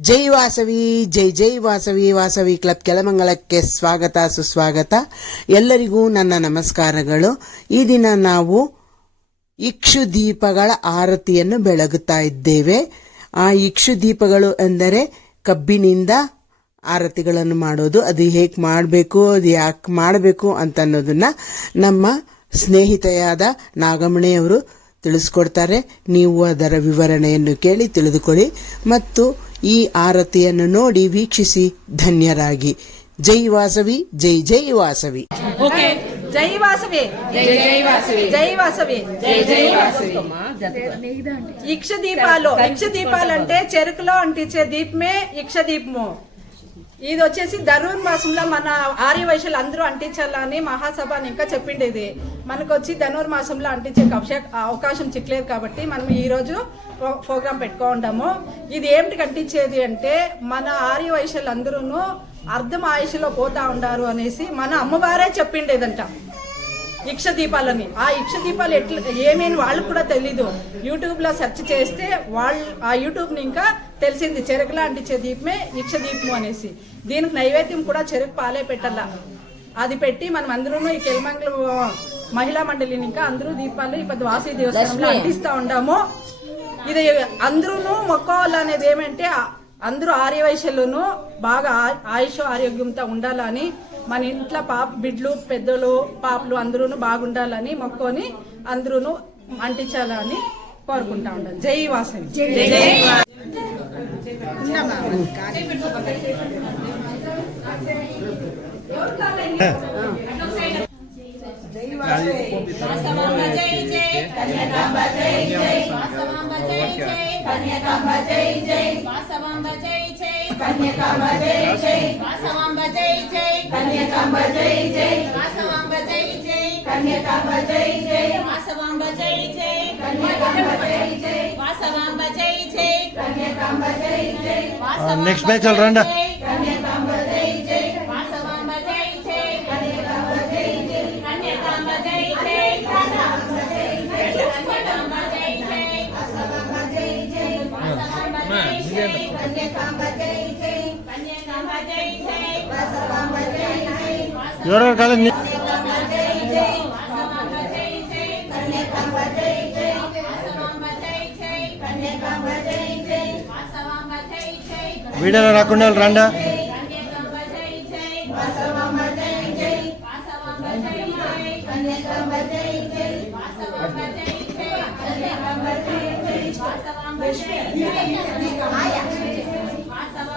ಜೈ ವಾಸವಿ, ಜೈ ಜೈ ವಾಸವಿ ವಾಸವಿ ಕ್ಲಬ್ ಕೆಳಮಂಗಲಕ್ಕೆ ಸ್ವಾಗತ, ಸುಸ್ವಾಗತ. ಎಲ್ಲರಿಗೂ ನನ್ನ ನಮಸ್ಕಾರಗಳು. ಈ ದಿನ ನಾವು ಇಕ್ಷು ದೀಪಗಳ ಆರತಿಯನ್ನು ಬೆಳಗುತ್ತಾ ಇದ್ದೇವೆ. ಆ ಇಕ್ಷು ದೀಪಗಳು ಎಂದರೆ ಕಬ್ಬಿನಿಂದ ಆರತಿಗಳನ್ನು ಮಾಡೋದು. ಅದು ಹೇಗೆ ಮಾಡಬೇಕು, ಅದು ಯಾಕೆ ಮಾಡಬೇಕು ಅಂತ ಅನ್ನೋದನ್ನು ನಮ್ಮ ಸ್ನೇಹಿತೆಯಾದ ನಾಗಮಣಿಯವರು ತಿಳಿಸ್ಕೊಡ್ತಾರೆ. ನೀವು ಅದರ ವಿವರಣೆಯನ್ನು ಕೇಳಿ ತಿಳಿದುಕೊಳ್ಳಿ. ಮತ್ತು ಈ ಆರತಿಯನ್ನು ನೋಡಿ ವೀಕ್ಷಿಸಿ ಧನ್ಯರಾಗಿ ಜೈ ವಾಸವಿ ಜೈ ಜೈ ವಾಸವಿ ఓకే జై వాసవి జై జై వాసవి జై వాసవి జై జై వాసవి ఇక్ష దీపాలు ఇక్ష దీపాలు అంటే చెరుకులో అంటించే దీపమే ఇక్ష దీపము ఇది వచ్చేసి ధరూర్ మాసంలో మన ఆర్యవైశ్యులు అందరూ అంటించాలని మహాసభ అని ఇంకా చెప్పిండేది. మనకు వచ్చి ధనుర్ మాసంలో అంటించే అవశ- అవకాశం చిక్కలేదు కాబట్టి మనం ఈరోజు ప్రోగ్రాం పెట్టుకుంటాము. ఇది ఏమిటి అంటించేది అంటే మన ఆర్యవైశ్యులు అందరూ అర్ధం ఆయుషలో పోతా ఉండారు అనేసి మన అమ్మవారే చెప్పిండేదంట. ఇక్ష దీపాలని ఆ ఇక్ష దీపాలు ఎట్లా ఏమేమి వాళ్ళకు కూడా తెలీదు. యూట్యూబ్లో సెర్చ్ చేస్తే వాళ్ళు ఆ యూట్యూబ్ని ఇంకా తెలిసింది. చెరుకు లాంటి దీపమే ఇక్ష దీపము అనేసి. దీనికి నైవేద్యం కూడా చెరుకు పాలే పెట్టాల. అది పెట్టి మనం అందరూ ఈ కెల్మంగళ మహిళా మండలిని ఇంకా అందరూ దీపాలు ఈ పెద్ద వాసవి దేవస్థానంలో అంటిస్తా ఉండాము. ఇది అందరూ మొక్కోవాలనేది ఏమంటే అందరూ ఆర్యవైశ్యులను బాగా ఆయుష్ ఆరోగ్యంతో ఉండాలని మన ఇంట్లో పాప బిడ్లు పెద్దలు పాపలు అందరూ బాగుండాలని మొక్కొని అందరూ అంటించాలని కోరుకుంటా ఉండాలి జై వాసవి. జై జై జై జై కన్యకాంబ జై జై వాసవాంబ జై జై కన్యకాంబ జై జై వాసవాంబ జై జై కన్యకాంబ జై జై వాసవాంబ జై జై కన్యకాంబ జై జై వాసవాంబ జై జై కన్యకాంబ జై జై వాసవాంబ జై జై జై జై వీడియోలో రాకుండా రండా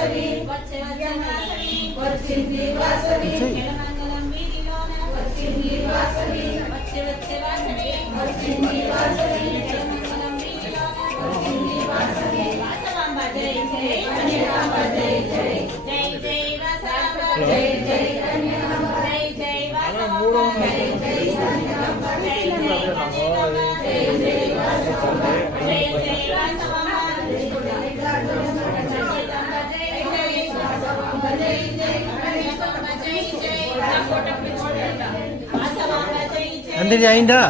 వాసవి వచ్చే వచ్చే వాసవి వచ్చింది వాసవి వచ్చింది వాసవి వచ్చే వచ్చే వాసవి వచ్చింది వాసవి వచ్చింది వాసవి వాసవాంబ జై జై కన్యకాంబ జై జై జై జై వాసవాంబ జై జై కన్యకాంబ జై జై వాసవాంబ జై జై కన్యకాంబ జై జై వాసవాంబ జై జై జై జై అందరి అయిందా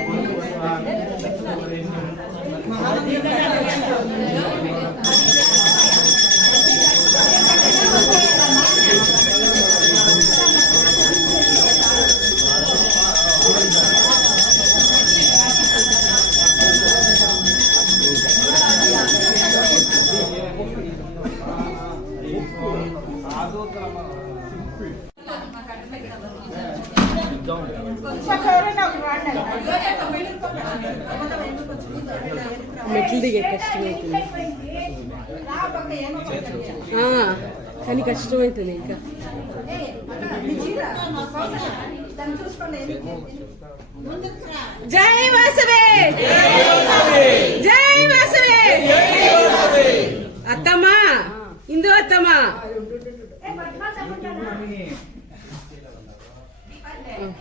కొంచెం ఎవరైనా మెట్లు దిగే కష్టమవుతుంది ఆ, కానీ కష్టం అవుతుంది ఇంకా. జై వాసవే! జై వాసవే! అత్తమ్మా! ఇందు అత్తమ్మా! Mm.